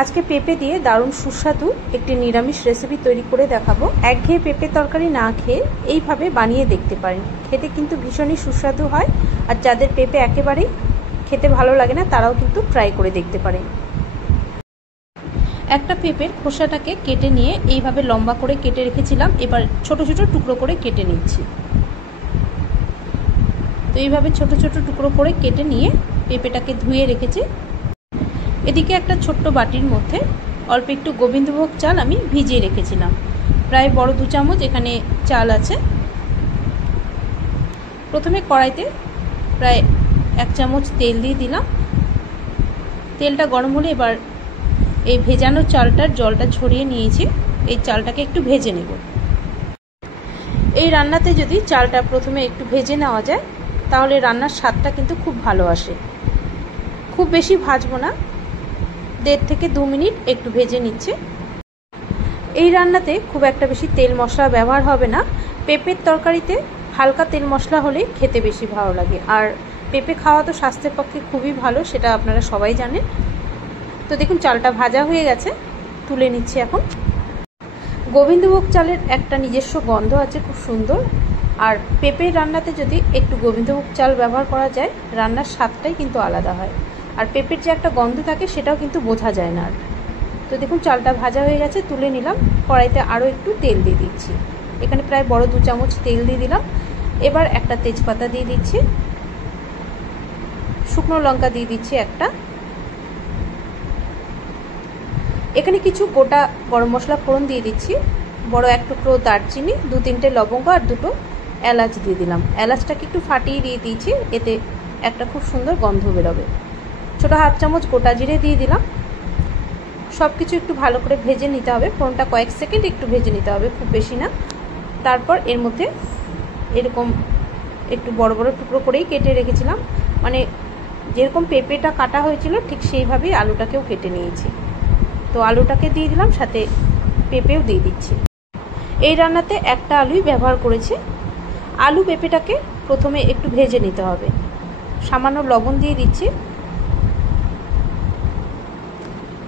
আজকে পেঁপে দিয়ে দারুণ সুস্বাদু একটি নিরামিষ রেসিপি তৈরি করে দেখাবো। একঘেয়ে পেঁপে তরকারি না খেয়ে এইভাবে বানিয়ে দেখতে পারেন, খেতে কিন্তু ভীষণই সুস্বাদু হয়। আর যাদের পেঁপে একেবারেই খেতে ভালো লাগে না তারাও কিন্তু ট্রাই করে দেখতে পারেন। একটা পেঁপের খোসাটাকে কেটে নিয়ে এইভাবে লম্বা করে কেটে রেখেছিলাম, এবার ছোট ছোট টুকরো করে কেটে নিচ্ছি। তো এইভাবে ছোট ছোট টুকরো করে কেটে নিয়ে পেঁপেটাকে ধুয়ে রেখেছি। এদিকে একটা ছোট্ট বাটির মধ্যে অল্প একটু গোবিন্দভোগ চাল আমি ভিজিয়ে রেখেছিলাম, প্রায় বড় 2 চামচ এখানে চাল আছে। প্রথমে কড়াইতে প্রায় 1 চামচ তেল দিয়ে দিলাম। তেলটা গরম হলে এবার এই ভেজানো চালটার জলটা ছড়িয়ে নিয়েছি, এই চালটাকে একটু ভেজে নেব। এই রান্নাতে যদি চালটা প্রথমে একটু ভেজে নেওয়া যায় তাহলে রান্নার স্বাদটা কিন্তু খুব ভালো আসে। খুব বেশি ভাজবো না, 1.5 থেকে 2 মিনিট একটু ভেজে নিচ্ছে। এই রান্নাতে খুব একটা বেশি তেল মশলা ব্যবহার হবে না। পেঁপের তরকারিতে হালকা তেল মশলা হলে খেতে বেশি ভালো লাগে, আর পেঁপে খাওয়া তো স্বাস্থ্যের পক্ষে খুবই ভালো, সেটা আপনারা সবাই জানেন। তো দেখুন চালটা ভাজা হয়ে গেছে, তুলে নিচ্ছি এখন। গোবিন্দভোগ চালের একটা নিজস্ব গন্ধ আছে খুব সুন্দর, আর পেঁপের রান্নাতে যদি একটু গোবিন্দভোগ চাল ব্যবহার করা যায় রান্নার স্বাদটাই কিন্তু আলাদা হয়। আর পেঁপের যে একটা গন্ধ থাকে সেটাও কিন্তু বোঝা যায় না। তো দেখুন চালটা ভাজা হয়ে গেছে, তুলে নিলাম। কড়াইতে আরও একটু তেল দিয়ে দিচ্ছি, এখানে প্রায় বড় 2 চামচ তেল দিয়ে দিলাম। এবার একটা তেজপাতা দিয়ে দিচ্ছি, শুকনো লঙ্কা দিয়ে দিচ্ছি একটা, এখানে কিছু গোটা গরম মশলা ফোড়ন দিয়ে দিচ্ছি, বড় 1 টুকরো দারচিনি, 2-3টে লবঙ্গ আর 2টো এলাচ দিয়ে দিলাম। এলাচটাকে একটু ফাটিয়ে দিয়ে দিয়েছি, এতে একটা খুব সুন্দর গন্ধ বেরোবে। ছোটো 1/2 চামচ গোটা জিরে দিয়ে দিলাম। সব কিছু একটু ভালো করে ভেজে নিতে হবে, ফোড়নটা কয়েক সেকেন্ড একটু ভেজে নিতে হবে, খুব বেশি না। তারপর এর মধ্যে এরকম একটু বড় বড় টুকরো করেই কেটে রেখেছিলাম, মানে যেরকম পেঁপেটা কাটা হয়েছিল ঠিক সেইভাবেই আলুটাকেও কেটে নিয়েছি। তো আলুটাকে দিয়ে দিলাম, সাথে পেঁপেও দিয়ে দিচ্ছি। এই রান্নাতে একটা আলুই ব্যবহার করেছি। আলু পেঁপেটাকে প্রথমে একটু ভেজে নিতে হবে। সামান্য লবণ দিয়ে দিচ্ছি।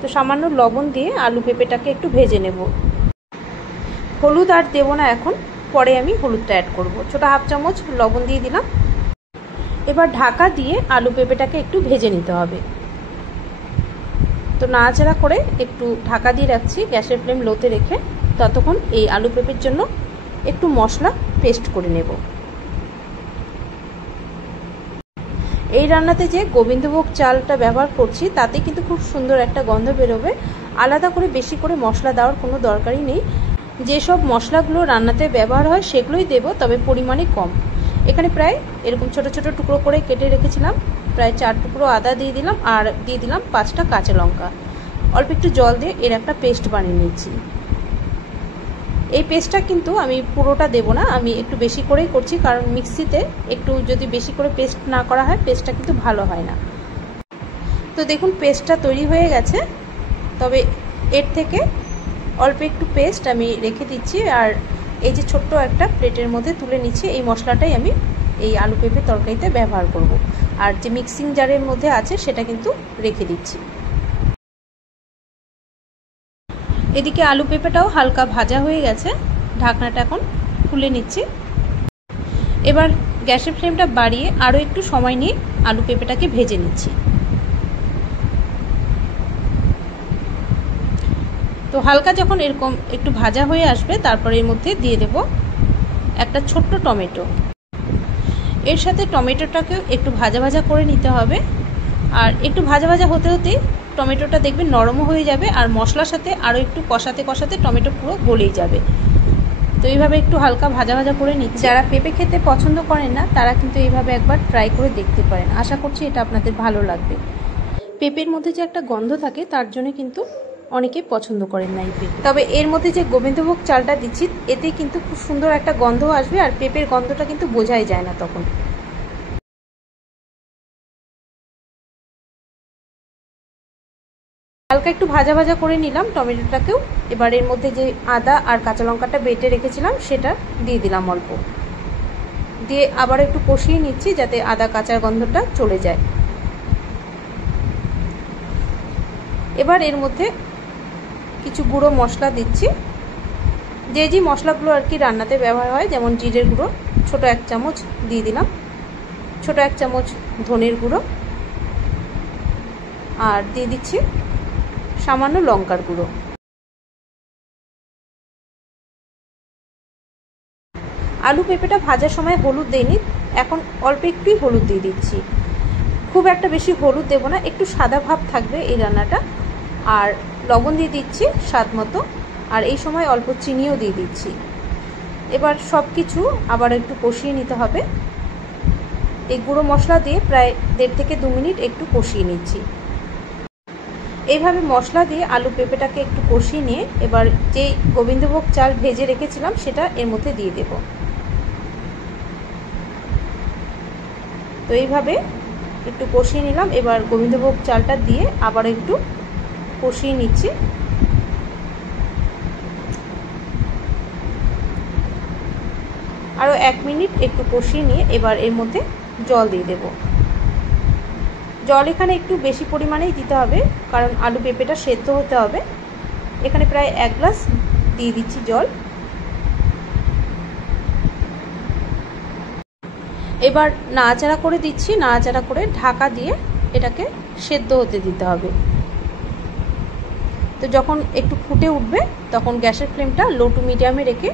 তো সামান্য লবণ দিয়ে আলু পেঁপেটাকে একটু ভেজে নেব। হলুদ আর দেবো না এখন, পরে আমি হলুদটা অ্যাড করব। ছোটো 1/2 চামচ লবণ দিয়ে দিলাম। এবার ঢাকা দিয়ে আলু পেঁপেটাকে একটু ভেজে নিতে হবে। তো নাড়াচাড়া করে একটু ঢাকা দিয়ে রাখছি গ্যাসের ফ্লেম লোতে রেখে। ততক্ষণ এই আলু পেঁপের জন্য একটু মশলা পেস্ট করে নেব। এই রান্নাতে যে গোবিন্দভোগ চালটা ব্যবহার করছি তাতে কিন্তু খুব সুন্দর একটা গন্ধ বেরোবে। আলাদা করে বেশি করে মশলা দেওয়ার কোনো দরকারই নেই। যেসব মশলাগুলো রান্নাতে ব্যবহার হয় সেগুলোই দেব, তবে পরিমাণে কম। এখানে প্রায় এরকম ছোট ছোট টুকরো করে কেটে রেখেছিলাম, প্রায় 4 টুকরো আদা দিয়ে দিলাম, আর দিয়ে দিলাম 5টা কাঁচা লঙ্কা। অল্প একটু জল দিয়ে এর একটা পেস্ট বানিয়ে নিচ্ছি। এই পেস্টটা কিন্তু আমি পুরোটা দেব না, আমি একটু বেশি করেই করছি, কারণ মিক্সিতে একটু যদি বেশি করে পেস্ট না করা হয় পেস্টটা কিন্তু ভালো হয় না। তো দেখুন পেস্টটা তৈরি হয়ে গেছে, তবে এর থেকে অল্প একটু পেস্ট আমি রেখে দিচ্ছি। আর এই যে ছোট্ট একটা প্লেটের মধ্যে তুলে নিচ্ছি, এই মশলাটাই আমি এই আলু পেঁপে তরকারিতে ব্যবহার করব। আর যে মিক্সিং জারের মধ্যে আছে সেটা কিন্তু রেখে দিচ্ছি। এদিকে আলু পেঁপেটাও হালকা ভাজা হয়ে গেছে, ঢাকনাটা এখন খুলে নিচ্ছি। এবার গ্যাসের ফ্লেমটা বাড়িয়ে আরও একটু সময় নিয়ে আলু পেঁপেটাকে ভেজে নিচ্ছি। তো হালকা যখন এরকম একটু ভাজা হয়ে আসবে তারপর এর মধ্যে দিয়ে দেব একটা ছোট্ট টমেটো। এর সাথে টমেটোটাকেও একটু ভাজা ভাজা করে নিতে হবে, আর একটু ভাজা ভাজা হতে হতেই টমেটোটা দেখবেন নরমও হয়ে যাবে, আর মশলার সাথে আরও একটু কষাতে কষাতে টমেটো পুরো গলেই যাবে। তো এইভাবে একটু হালকা ভাজা ভাজা করে নিচ্ছি। যারা পেঁপে খেতে পছন্দ করেন না তারা কিন্তু এইভাবে একবার ট্রাই করে দেখতে পারেন, আশা করছি এটা আপনাদের ভালো লাগবে। পেঁপের মধ্যে যে একটা গন্ধ থাকে তার জন্য কিন্তু অনেকেই পছন্দ করেন না এই পেঁপে, তবে এর মধ্যে যে গোবিন্দভোগ চালটা দিচ্ছি এতে কিন্তু খুব সুন্দর একটা গন্ধ আসবে, আর পেঁপের গন্ধটা কিন্তু বোঝাই যায় না তখন। হালকা একটু ভাজা ভাজা করে নিলাম টমেটোটাকেও। এবার এর মধ্যে যে আদা আর কাঁচা লঙ্কাটা বেটে রেখেছিলাম সেটা দিয়ে দিলাম অল্প, দিয়ে আবার একটু কষিয়ে নিচ্ছি যাতে আদা কাঁচার গন্ধটা চলে যায়। এবার এর মধ্যে কিছু গুঁড়ো মশলা দিচ্ছি, যে মশলাগুলো আর কি রান্নাতে ব্যবহার হয়, যেমন জিরের গুঁড়ো ছোট 1 চামচ দিয়ে দিলাম, ছোট 1 চামচ ধনের গুঁড়ো, আর দিয়ে দিচ্ছি সামান্য লঙ্কার গুঁড়ো। আলু পেঁপেটা ভাজার সময় হলুদ দেইনি, এখন অল্প একটুই হলুদ দিয়ে দিচ্ছি, খুব একটা বেশি হলুদ দেবো না, একটু সাদা ভাব থাকবে এই রান্নাটা। আর লবণ দিয়ে দিচ্ছি স্বাদ মতো, আর এই সময় অল্প চিনিও দিয়ে দিচ্ছি। এবার সব কিছু আবার একটু কষিয়ে নিতে হবে। এই গুঁড়ো মশলা দিয়ে প্রায় 1.5 থেকে 2 মিনিট একটু কষিয়ে নিচ্ছি। এইভাবে মশলা দিয়ে আলু পেঁপেটাকে একটু কষিয়ে নিয়ে এবার যে গোবিন্দভোগ চাল ভেজে রেখেছিলাম সেটা এর মধ্যে দিয়ে দেব। তো এইভাবে একটু কষিয়ে নিলাম। এবার গোবিন্দভোগ চালটা দিয়ে আবার একটু কষিয়ে নিচ্ছি। আরও 1 মিনিট একটু কষিয়ে নিয়ে এবার এর মধ্যে জল দিয়ে দেব। জল এখানে একটু বেশি পরিমাণেই দিতে হবে, কারণ আলু পেঁপেটা সেদ্ধ হতে হবে। এখানে প্রায় 1 গ্লাস দিয়ে দিচ্ছি জল। এবার নাড়াচাড়া করে দিচ্ছি, নাড়াচাড়া করে ঢাকা দিয়ে এটাকে সেদ্ধ হতে দিতে হবে। তো যখন একটু ফুটে উঠবে তখন গ্যাসের ফ্লেমটা লো টু মিডিয়ামে রেখে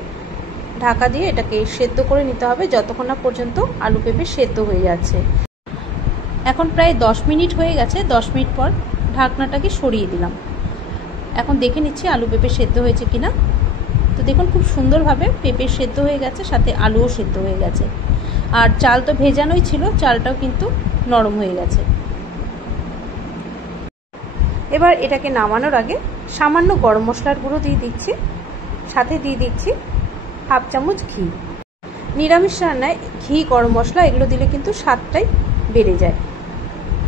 ঢাকা দিয়ে এটাকে সেদ্ধ করে নিতে হবে, যতক্ষণ না পর্যন্ত আলু পেঁপে সেদ্ধ হয়ে যাচ্ছে। এখন প্রায় 10 মিনিট হয়ে গেছে। 10 মিনিট পর ঢাকনাটাকে সরিয়ে দিলাম। এখন দেখে নিচ্ছি আলু পেঁপে সেদ্ধ হয়েছে কিনা। তো দেখুন খুব সুন্দরভাবে পেঁপে সেদ্ধ হয়ে গেছে, সাথে আলুও সেদ্ধ হয়ে গেছে। আর চাল তো ভেজানোই ছিল, চালটাও কিন্তু নরম হয়ে গেছে। এবার এটাকে নামানোর আগে সামান্য গরম মশলার গুঁড়ো দিয়ে দিচ্ছি, সাথে দিয়ে দিচ্ছি 1/2 চামচ ঘি। নিরামিষ রান্নায় ঘি গরম মশলা এগুলো দিলে কিন্তু স্বাদটাই বেড়ে যায়।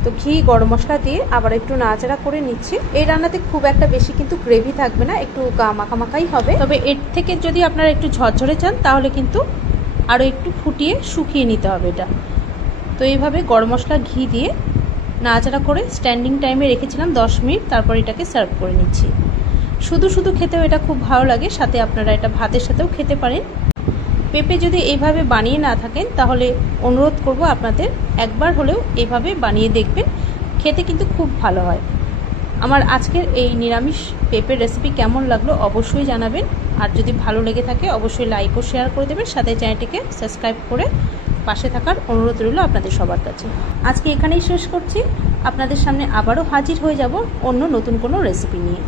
তো ঘি গরম মশলা দিয়ে আবার একটু নাড়াচাড়া করে নিচ্ছি। এই রান্নাতে খুব একটা বেশি কিন্তু গ্রেভি থাকবে না, একটু গা মাখামাখাই হবে। তবে এর থেকে যদি আপনারা একটু ঝরঝরে চান তাহলে কিন্তু আরও একটু ফুটিয়ে শুকিয়ে নিতে হবে এটা। তো এইভাবে গরম মশলা ঘি দিয়ে নাড়াচাড়া করে স্ট্যান্ডিং টাইমে রেখেছিলাম 10 মিনিট, তারপর এটাকে সার্ভ করে নিচ্ছি। শুধু শুধু খেতেও এটা খুব ভালো লাগে, সাথে আপনারা এটা ভাতের সাথেও খেতে পারেন। পেঁপে যদি এইভাবে বানিয়ে না থাকেন তাহলে অনুরোধ করব আপনাদের একবার হলেও এইভাবে বানিয়ে দেখবেন, খেতে কিন্তু খুব ভালো হয়। আমার আজকের এই নিরামিষ পেঁপের রেসিপি কেমন লাগলো অবশ্যই জানাবেন, আর যদি ভালো লেগে থাকে অবশ্যই লাইক ও শেয়ার করে দেবেন, সাথে চ্যানেলটিকে সাবস্ক্রাইব করে পাশে থাকার অনুরোধ রইল আপনাদের সবার কাছে। আজকে এখানেই শেষ করছি, আপনাদের সামনে আবারও হাজির হয়ে যাব অন্য নতুন কোনো রেসিপি নিয়ে।